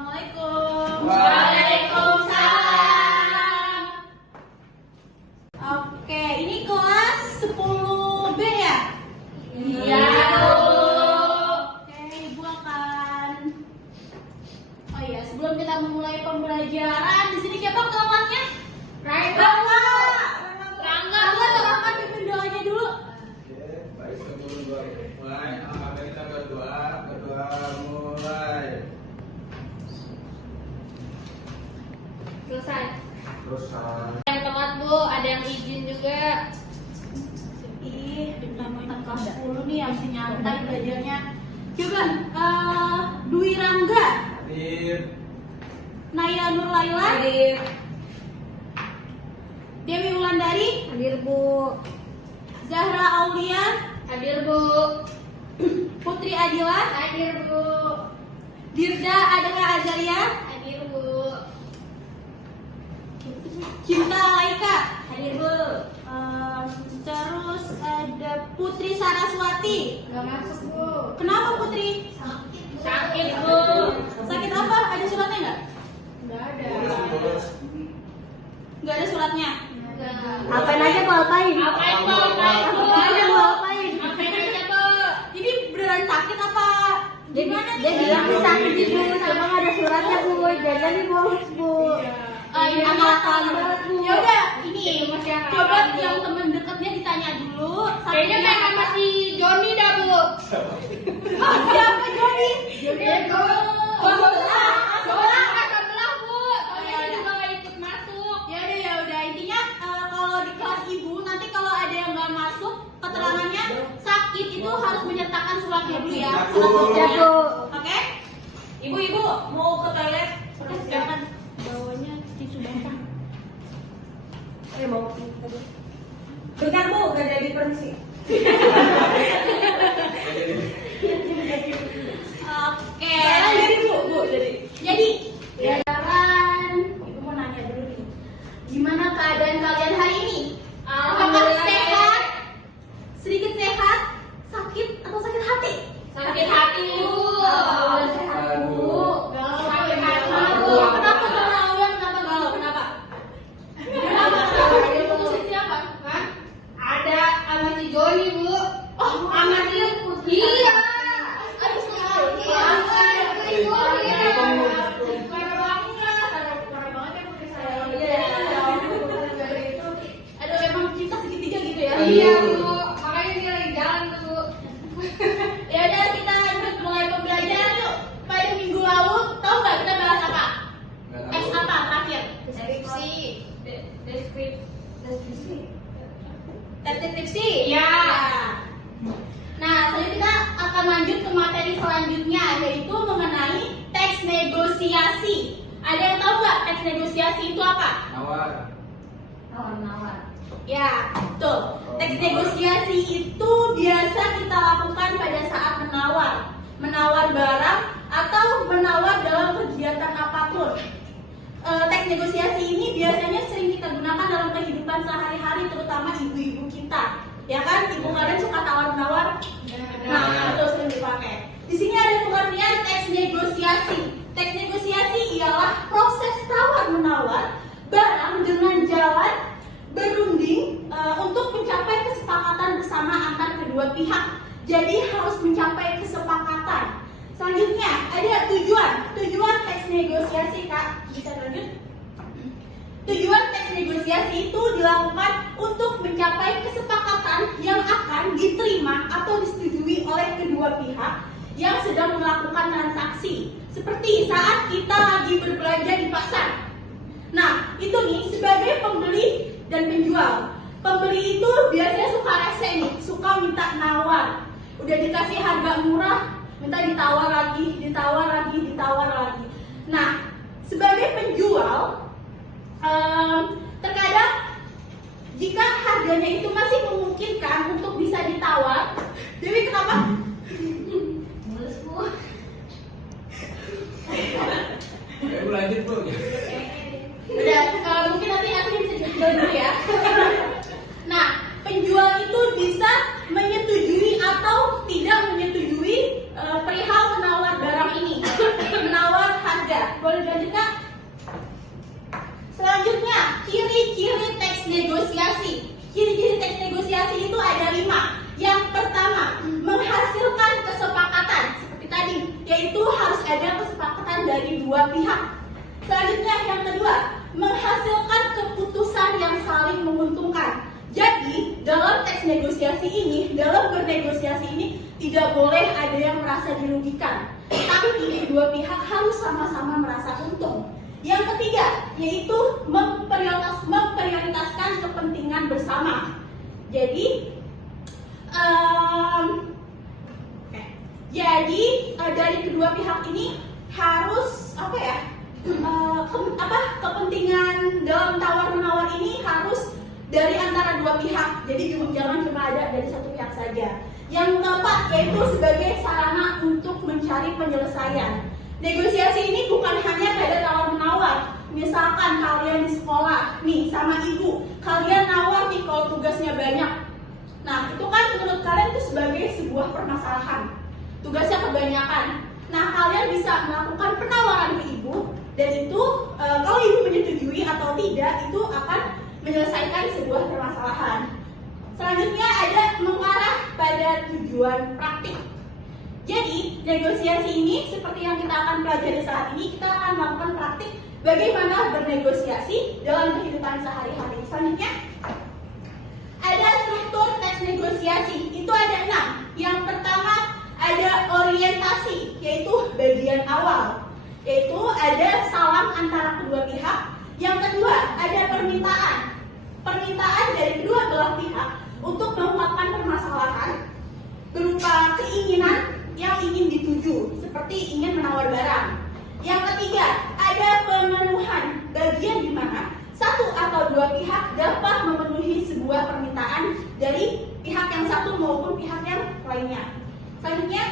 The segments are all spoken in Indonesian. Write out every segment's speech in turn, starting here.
Assalamualaikum. Waalaikumsalam. Oke, ini kelas 10B ya? Iya. Oke, Ibu akan. Oh iya, sebelum kita memulai pembelajaran, di sini siapa ketuanya? Rangga. Rangga, tolongkan pimpin doanya dulu. Oke, baik, sebelum mulai, kita berdoa mulai. Selesai. Terus Yang telat Bu, ada yang izin juga. Ih, mentang-mentang kelas 10 nih harus nyantai belajarnya. Coba, Dwi Rangga, hadir. Naya Nur Laila, Hadir. Dewi Wulandari, Hadir Bu. Zahra Aulia, Hadir Bu. Putri Adila, Hadir Bu. Dirda Adela Azalia, Hadir Bu. Cinta Laika, Hadir Bu. Terus ada Putri Saraswati. Gak masuk Bu. Kenapa Putri? Sakit Bu. Sakit apa? Ada suratnya nggak? Nggak ada. Terus. Nggak ada suratnya. Apain aja Bu, apain? Apain Bu, apain Bu? Apain Bu, apain? Apain aja Bu. Ini beneran sakit apa? Gimana Dia nih? bilang sakit Bu, cuma nggak ada suratnya Bu. Jadi bolos Bu. Ini Akal banget Bu. Ya udah, ini Masih akal coba Bu. yang temen dekatnya ditanya dulu. Kayaknya Sakitnya memang apa? masih Joni dah Bu. Oh, siapa Joni? Joni Bu. Sebelah Bu. Soalnya dia juga nggak ikut masuk. Ya udah intinya kalau di kelas ibu nanti kalau ada yang nggak masuk keterangannya sakit itu harus menyertakan suratnya dulu ya. Surat Ya dokternya. Bu. Oke? Ibu mau ke toilet? Jangan bawanya tisu basah. Mau. Bentar Bu, gak jadi permisi. Oke. Jadi Bu, jadi. Jalan. Ibu mau nanya dulu nih. Gimana keadaan kalian hari ini? Apakah Alhamdulillah. sehat? Sedikit sehat? Sakit atau sakit hati? Sakit hati Bu. Sehat Bu. Galau. Sakit hati, Bu. Bu. Kenapa galau? Kenapa galau? Kenapa? Dia putusin siapa? Hah? Ada sama si Joni Bu. Oh, Sama si iya. Aduh, Aduh, emang cinta segitiga gitu ya? Iya Bu. Makanya dia lagi jalan tuh. Ya udah, kita lanjut mulai pembelajaran yuk. Pada minggu lalu, tahu nggak kita bahas apa? X apa terakhir? Deskripsi. Deskripsi. Tes deskripsi? Iya. Nah, selanjutnya kita akan lanjut ke materi selanjutnya, yaitu mengenai teks negosiasi. Ada yang tahu nggak teks negosiasi itu apa? Nawar. Nawar-nawar. Ya, betul. Teks negosiasi itu biasa kita lakukan pada saat menawar barang atau menawar dalam kegiatan apapun. Teks negosiasi ini biasanya sering kita gunakan dalam kehidupan sehari-hari, terutama ibu-ibu kita. Ya kan, ibu kalian suka tawar-menawar. Nah, itu sering dipakai. Di sini ada pengertian teks negosiasi. Teks negosiasi ialah proses tawar-menawar barang dengan jalan berunding untuk mencapai kesepakatan bersama antar kedua pihak. Jadi harus mencapai kesepakatan. Selanjutnya ada tujuan teks negosiasi, Kak. Bisa lanjut? Tujuan teks negosiasi itu dilakukan untuk mencapai kesepakatan yang akan diterima atau disetujui oleh kedua pihak yang sedang melakukan transaksi. Seperti saat kita lagi berbelanja di pasar. Nah, itu nih sebagai pembeli dan penjual. Pembeli itu biasanya suka rese nih, suka minta nawar. Udah dikasih harga murah, minta ditawar lagi. Nah, sebagai penjual, terkadang jika harganya itu masih memungkinkan untuk bisa ditawar. Dewi kenapa? Mulus Bu. Ayo lanjut Bu. Udah, mungkin nanti aku bisa dijual dulu ya. Nah, penjual itu bisa menyetujui atau tidak menyetujui perihal menawar barang ini, menawar harga. negosiasi. Ciri-ciri teks negosiasi itu ada 5. Yang pertama, menghasilkan kesepakatan seperti tadi, yaitu harus ada kesepakatan dari dua pihak. Selanjutnya yang kedua, menghasilkan keputusan yang saling menguntungkan. Jadi, dalam teks negosiasi ini, dalam bernegosiasi ini tidak boleh ada yang merasa dirugikan. Tapi kedua pihak harus sama-sama merasa untung. Yang ketiga, yaitu memprioritaskan kepentingan bersama. Jadi, dari kedua pihak ini harus kepentingan dalam tawar menawar ini harus dari antara dua pihak. Jadi jangan cuma ada dari satu pihak saja. Yang keempat, yaitu sebagai sarana untuk mencari penyelesaian. Negosiasi ini bukan hanya pada tawar menawar. Misalkan kalian di sekolah nih sama ibu, kalian nawar nih kalau tugasnya banyak. Nah, itu kan menurut kalian itu sebagai sebuah permasalahan. Tugasnya kebanyakan. Nah, kalian bisa melakukan penawaran ke ibu, dan itu kalau ibu menyetujui atau tidak, itu akan menyelesaikan sebuah permasalahan. Selanjutnya ada mengarah pada tujuan praktik. Jadi, negosiasi ini seperti yang kita akan pelajari saat ini, kita akan melakukan praktik bagaimana bernegosiasi dalam kehidupan sehari-hari. Selanjutnya, ada struktur teks negosiasi. Itu ada 6. Yang pertama, ada orientasi, yaitu bagian awal. Yaitu ada salam antara kedua pihak. Yang kedua, ada permintaan. Permintaan dari kedua belah pihak untuk mengungkapkan permasalahan berupa keinginan yang ingin dituju, seperti ingin menawar barang. Yang ketiga, ada pemenuhan, bagian di mana satu atau dua pihak dapat memenuhi sebuah permintaan dari pihak yang satu maupun pihak yang lainnya. Selanjutnya,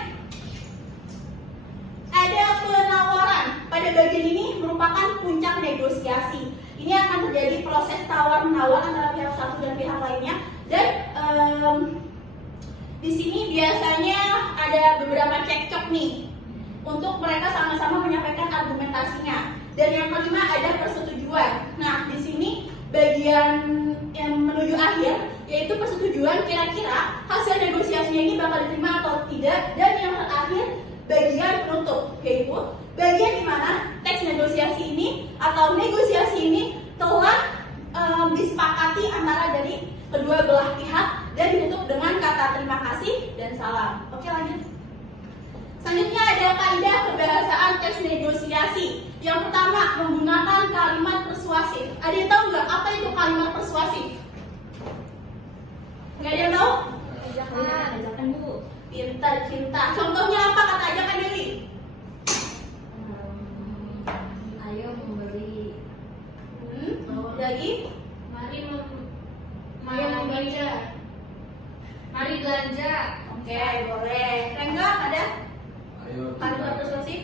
ada penawaran. Pada bagian ini merupakan puncak negosiasi. Ini akan terjadi proses tawar-menawar antara pihak satu dan pihak lainnya. Dan di sini biasanya ada beberapa cekcok nih untuk mereka sama-sama menyampaikan argumentasinya. Dan yang kelima ada persetujuan. Nah, di sini bagian yang menuju akhir, yaitu persetujuan, kira-kira hasil negosiasinya ini bakal diterima atau tidak. Dan yang terakhir, bagian penutup, yaitu bagian di mana teks negosiasi ini atau negosiasi ini telah disepakati antara dari kedua belah pihak dan ditutup dengan kata terima kasih dan salam. Oke, lanjut. Selanjutnya ada kaidah kebahasaan teks negosiasi. Yang pertama, menggunakan kalimat persuasif. Ada yang tahu nggak apa itu kalimat persuasif? Nggak ada yang tahu? Ajakan Bu. Pintar, cinta. Contohnya apa kata ajakan Dewi? Ayo membeli. Lagi? Mari membaca. Mari belanja. Oke, boleh. Rengga ada Ayo kalimat kita, persuasif?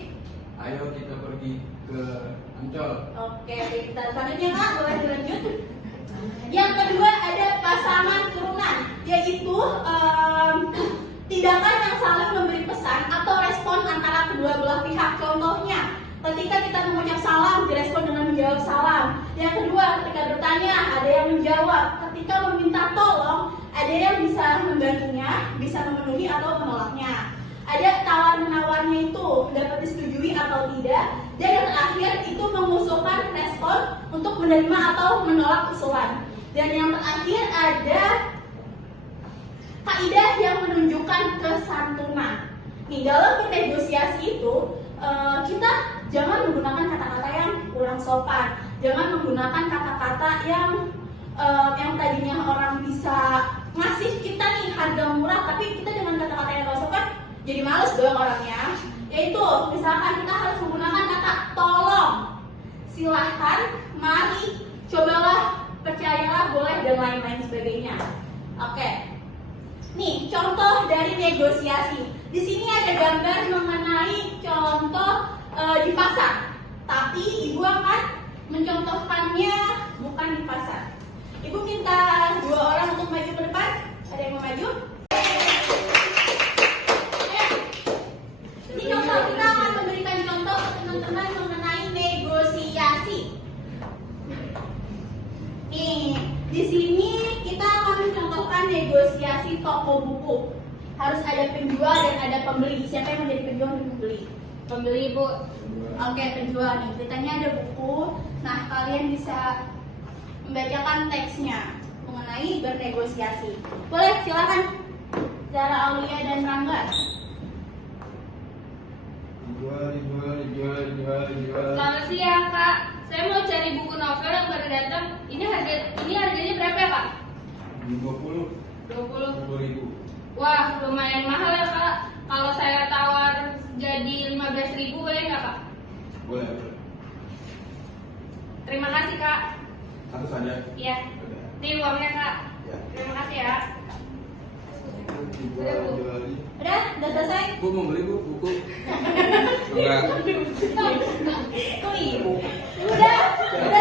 ayo kita pergi ke Ancol. Oke, pintar. Selanjutnya Kak, boleh dilanjut? Yang kedua ada pasangan turunan, yaitu tindakan yang saling memberi pesan atau respon antara kedua belah pihak. Contohnya, ketika kita mengucap salam, direspon dengan menjawab salam. Yang kedua, ketika bertanya, ada yang menjawab. Ketika meminta tolong, ada yang bisa membantunya, bisa memenuhi atau menolaknya. Ada tawar-menawarnya itu, dapat disetujui atau tidak. Dan yang terakhir, itu mengusulkan respon untuk menerima atau menolak usulan. Dan yang terakhir ada kaidah yang menunjukkan kesantunan. Nih, dalam bernegosiasi itu kita jangan menggunakan kata-kata yang kurang sopan, jangan menggunakan kata-kata yang tadinya orang bisa ngasih kita nih harga murah, tapi kita dengan kata-kata yang kurang sopan jadi males dong orangnya. Yaitu misalkan kita harus menggunakan kata tolong, silahkan, mari, cobalah, percayalah, boleh, dan lain-lain sebagainya. Oke. Nih, contoh dari negosiasi. Di sini ada gambar mengenai contoh di pasar. Tapi Ibu akan mencontohkannya bukan di pasar. Ibu minta 2 orang untuk maju ke depan. Ada yang mau maju? Ini contoh, kita akan memberikan contoh ke teman-teman mengenai negosiasi. Nih, Di sini kita akan mencontohkan negosiasi toko buku. Harus ada penjual dan ada pembeli. Siapa yang menjadi penjual dan pembeli? Pembeli, Bu. Oke, penjual nih. Ceritanya ada buku. Nah, kalian bisa membacakan teksnya mengenai bernegosiasi. Boleh, silakan. Zara, Aulia, dan Rangga. Dijual. Selamat siang, Kak. Saya mau cari buku novel yang baru datang. Ini harganya berapa ya, Kak? 20 20. ribu. Wah, lumayan mahal ya, Kak. Kalau saya tawar jadi 15.000 boleh nggak, Kak? Boleh. Terima kasih, Kak. Satu saja. Iya. Ini uangnya, Kak. Ya. Terima kasih ya. Jual. Udah selesai? Bu mau beli bu buku? Enggak. Oh iya. Udah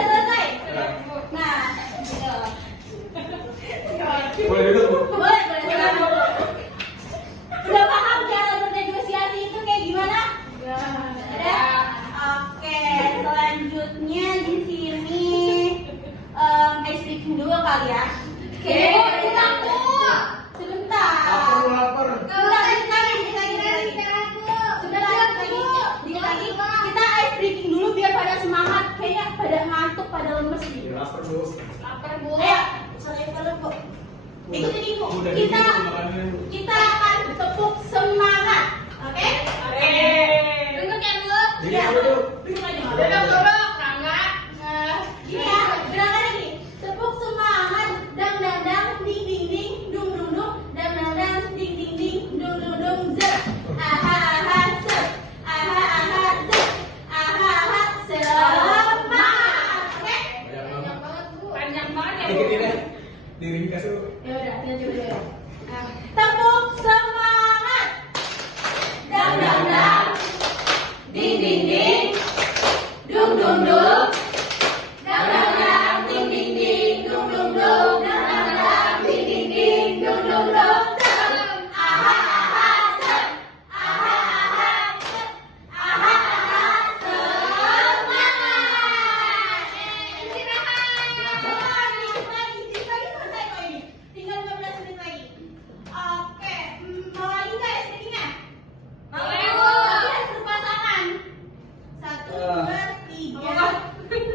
selesai. Nah, gitu. Boleh duduk bu. Boleh silakan. Udah paham cara bernegosiasi itu kayak gimana? Udah? Oke, selanjutnya di sini ice cream dulu kali ya. Oke, sebentar. Lapar. Kita ice breaking dulu biar pada semangat. Kayaknya pada ngantuk, pada lemes nih. Lapar bu. Lapar, Bu. Ayo, Bu. Ikutin Ibu. Kita akan tepuk semangat. Oke? Duduk ya, Bu. Ya. Duduk. Duduk aja. Duduk, Rangga. Gini ya, gerakannya gini. Tepuk semangat, dang dang dang, ding ding ding, dung dung dung, dang dang dang, ding ding ding, dung dung dung, zer. Aha aha zer. Aha aha zer. Aha aha semangat. Oke? Banyak banget. Panjang banget ya, Bu. Dikit ini. Diringkas bu. Ya udah, kita coba dulu. Tepuk semangat. Dang dang dang. Ding ding ding. Dung dung dung. Dang dang dang. Ding ding ding. Dung dung dung. Dang dang dang. Ding ding ding. Dung dung dung. Aha aha set. Aha aha set. Aha aha semangat. Istirahat. Dikit lagi selesai kok ini. Tinggal 15 menit lagi. Oke, mau lagi nggak SPT-nya? Boleh, Bu. Tapi harus berpasangan. 1, 2, 3.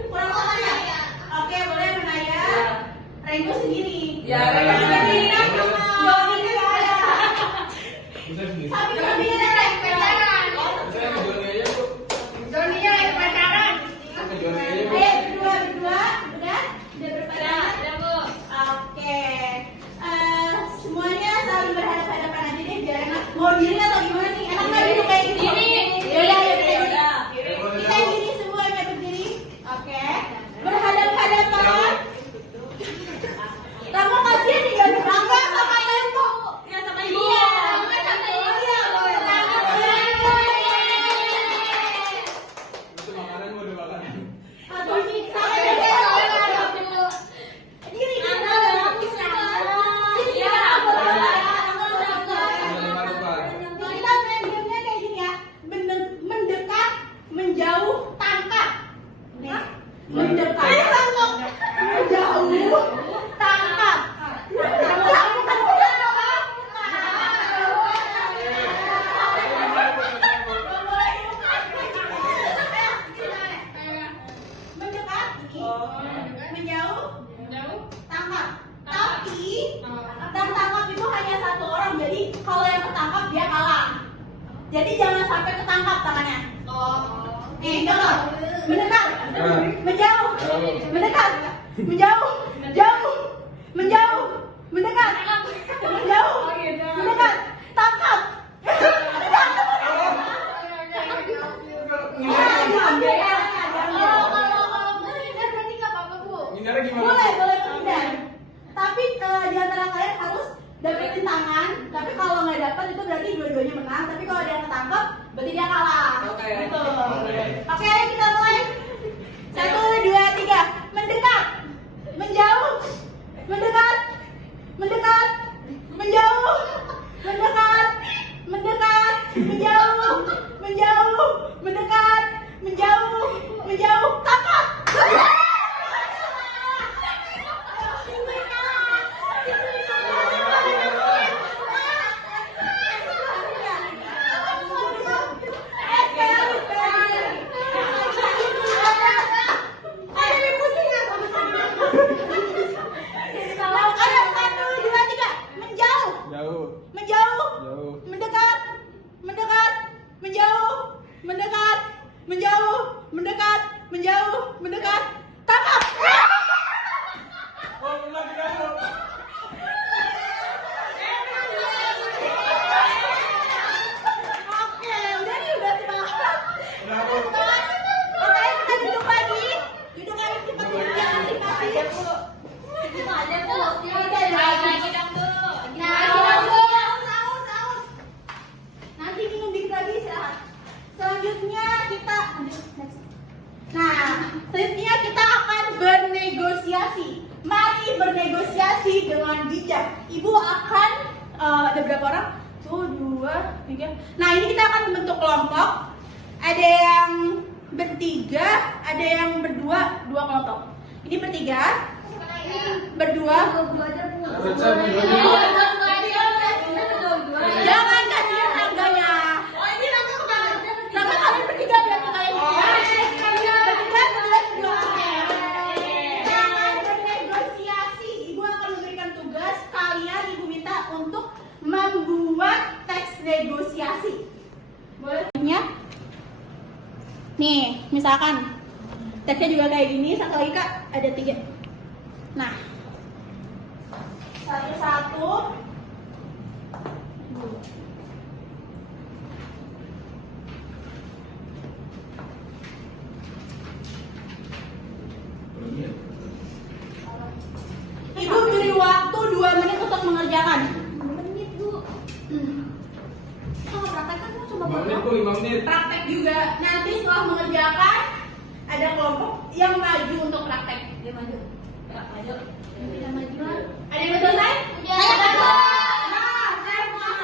Kurang pasangan ya? Oke, boleh Menaya. Renggo sendiri. Ya, Renggo sendiri. Joni saya. Bisa sendiri. Tapi kelebihannya naik pacaran. Bisa jualnya aja bu. Joninya naik pacaran. Kita jualnya aja bu. Ayo, berdua. Udah berpacaran. Ya, Bu. Oke, semuanya saling berhadapan-hadapan aja deh biar enak. Mau diri atau gimana nih? Enak nggak duduk kayak gini? Diri. Yaudah, diri. Diri. Kita gini semuanya berdiri. Oke, berhadapan-hadapan. Kamu kasihan nih gak Rangga sama Ibu. Ya sama Ibu. Iya. Oh iya, boleh. Itu makanan bu, ada makanan. Atau ini sama juga. Diri kita bagus sini ya. Kita main gamenya kayak gini ya. Mendekat, menjauh, tangkap. Nih. Mendekat, menjauh, tangkap. Mendekat, menjauh, Jauh. tangkap. Tapi dan tangkap itu hanya satu orang. Jadi kalau yang ketangkap dia kalah. Jadi jangan sampai ketangkap tangannya. Contoh. Mendekat, menjauh, mendekat, menjauh, jauh, menjauh, mendekat, menjauh, mendekat, tangkap. Ngindarnya gimana? Boleh menghindar. Tapi di antara kalian harus dapetin tangan. Tapi kalau nggak dapat itu berarti dua-duanya menang. Tapi kalau ada yang ketangkep, berarti dia kalah. Oke. Gitu. Oke. Oke, ayo kita mulai. 1, 2, 3. Mendekat, menjauh, mendekat, mendekat, menjauh, mendekat, mendekat, menjauh, menjauh, mendekat, menjauh, menjauh, tangkap. negosiasi. Itu aja Bu. Ya udah, Lagi dong Bu. Nah, saus. Nanti minum dikit lagi istirahat. Selanjutnya kita akan bernegosiasi. Mari bernegosiasi dengan bijak. Ibu akan ada berapa orang? 1, 2, 3. Nah, ini kita akan membentuk kelompok. Ada yang bertiga, ada yang berdua, 2 kelompok. Ini bertiga, berdua. Jangan kasihan harganya. Oh, ini nama kalian bertiga berarti kalian bertiga berdua. Jangan bernegosiasi. Ibu akan memberikan tugas kalian, ibu minta untuk membuat teks negosiasi. Boleh? Nih, misalkan teksnya juga kayak gini. Satu lagi Kak, ada 3. Nah, satu-satu. Ibu beri waktu 2 menit untuk mengerjakan. 2 menit Bu. Kalau praktek kan cuma 5 menit Bu, 5 menit. Praktek juga. Nanti setelah mengerjakan ada kelompok yang maju untuk praktek. Dia maju. Ya, maju. Kita majuan. Ada yang udah selesai? Udah. Saya mau.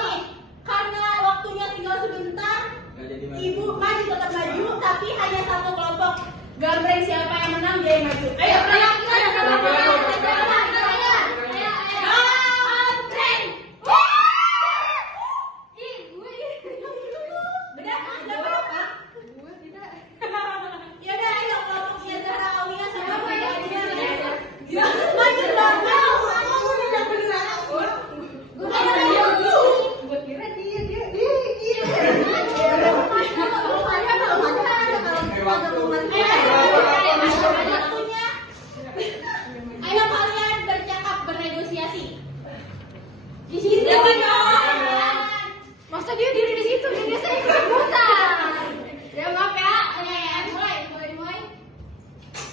Nih, karena waktunya tinggal sebentar, Nggak jadi maju. ibu maju tetap maju, tapi hanya satu kelompok. Gambarin siapa yang menang dia yang maju. Ayo, Ayo kalian bercakap, bernegosiasi. Di sini. Masa dia diri di situ, dia biasa ikut-ikutan. Ya maaf ya. Boleh dimulai.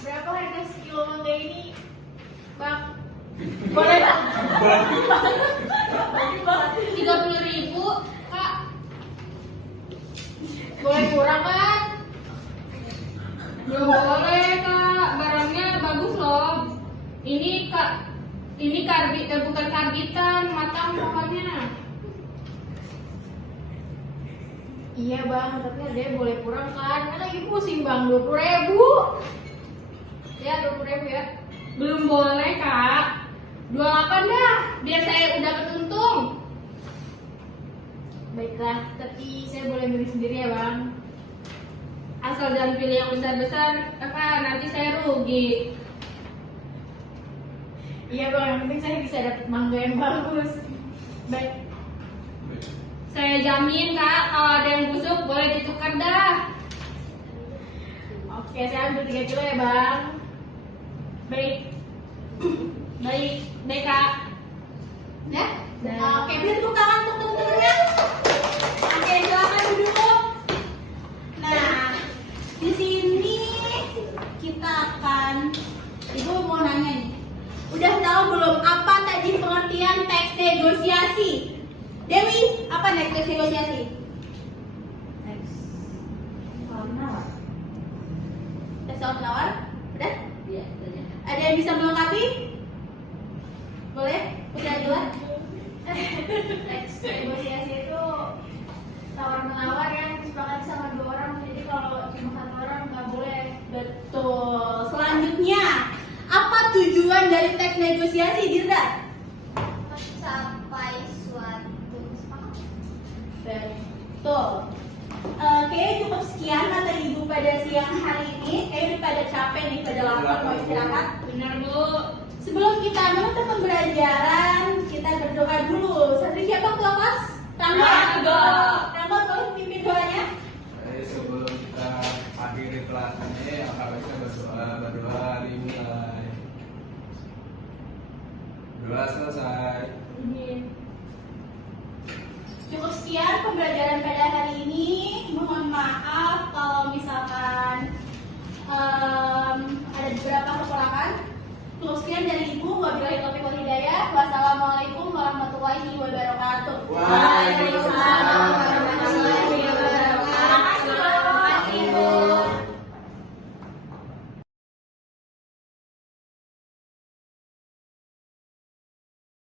Berapa harga sekilo mangga ini, Bang? Boleh Bang. 30.000 Kak. Boleh kurang kan? Belum boleh Kak, barangnya bagus loh. Ini Kak, ini bukan karbitan, matang pokoknya. Iya Bang, tapi ada boleh kurang kan? Kan lagi pusing Bang, 20.000. Ya 20.000 ya. Belum boleh Kak. 28 dah, biar saya udah untung. Baiklah, tapi saya boleh milih sendiri ya Bang. Asal jangan pilih yang besar-besar, nanti saya rugi. Iya Bang, yang penting saya bisa dapat mangga yang bagus. Baik. Saya jamin Kak, kalau ada yang busuk boleh ditukar dah. Oke, saya ambil 3 kilo ya Bang. Baik. Baik Kak. Ya? Oke, beri tepuk tangan untuk teman-temannya. Oke, silakan duduk. Nah, di sini kita akan, Ibu mau nanya nih. Udah tahu belum apa tadi pengertian teks negosiasi? Dewi, apa teks negosiasi? Teks penawar. Teks penawar? Udah? Iya, Ada yang bisa melengkapi? Boleh? Udah duluan? Teks negosiasi itu tawar-menawar yang disepakati sama 2 orang. Jadi kalau cuma 1 orang nggak boleh. Betul. Selanjutnya, apa tujuan dari teks negosiasi, Dirda? Sampai suatu kesepakatan. Betul. Oke, cukup sekian materi Ibu pada siang hari ini. Kayaknya pada capek nih, pada lapar mau istirahat. Benar Bu. Sebelum kita menutup pembelajaran, kita berdoa dulu. Santri siapa ketua kelas? Rangga. Rangga boleh pimpin doanya? Sebelum kita akhiri kelas ini, harusnya berdoa dimulai. Doa selesai. Cukup sekian pembelajaran pada hari ini. Mohon maaf kalau misalkan Cukup sekian dari Ibu. Wabillahi taufiq wal hidayah. Wassalamualaikum warahmatullahi wabarakatuh. Waalaikumsalam.